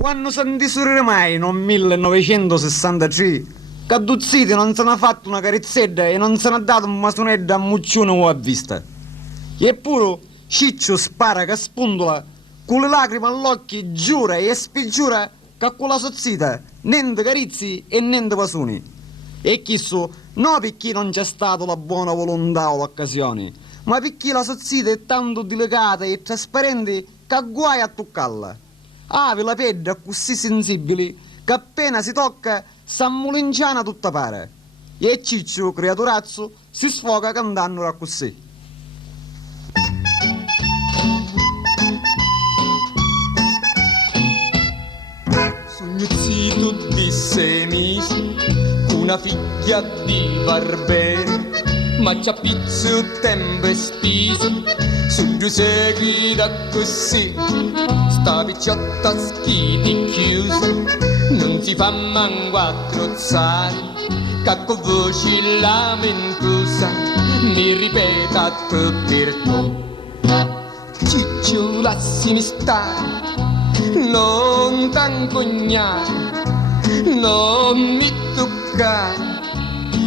Quando si disurre mai, non 1963, che Duzziti non se n'ha fatto una carizzetta e non se n'ha dato un masonetto a Muccione o a vista. Eppure Ciccio spara che spuntola, con le lacrime all'occhio giura e spigiura che con la sozzita niente carizzi e niente pasoni. E questo non perché non c'è stata la buona volontà o l'occasione, ma perché la sozzita è tanto delicata e trasparente che guai a toccarla. Ave la pelle così sensibile che appena si tocca s'ammulinciana tutta pare. E Ciccio, creaturazzo, si sfoga cantando così. Sognuzzito di 6 mesi, una figlia di barbero, ma c'ha pizzo tempo e spese, su 2 secoli da così, sta picciotta schiti chiusa, non si fa manco a trozzare, che con voce lamentosa mi ripeta per tu. Ciccio, lassimi stare, non t'ancognare, non mi toccare,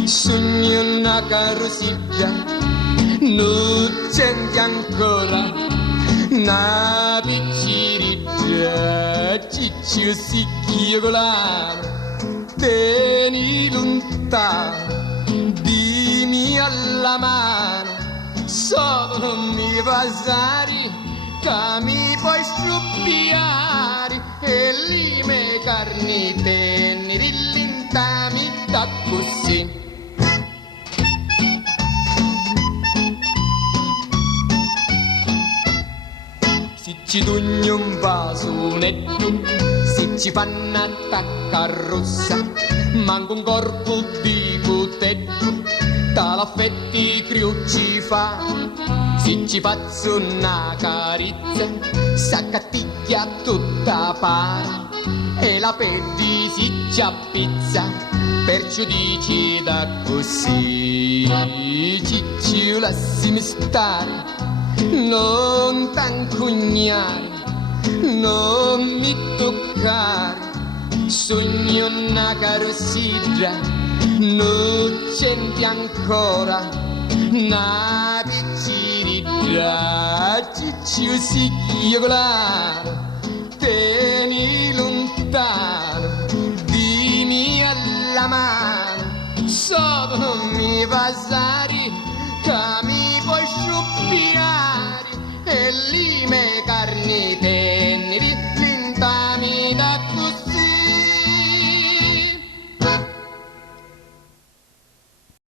sogno una carosiglia, non senti ancora una picciriglia. Ciccio, sì che io volavo, tieni lontano, dimmi alla mano, solo mi passare, che mi puoi struppiare e lì me carni tenni rillintami da così. Se ci tugni un vasonetto, se ci fanno attaccare rossa, manco un corpo di cotetto, dall'affetti criucci fa. Se ci faccio una carizza, s'accattiglia tutta pari e la pelle si ci appizza, perciò dici da così. Ciccio, lassimi stare, non t'ancognare, non mi toccare, sogno una carossiglia, non senti ancora una picciriglia. Ciccio, sì che io volavo, tieni lontano, dimmi alla mano, solo mi passare, che mi puoi sciuppiare e lì me carni te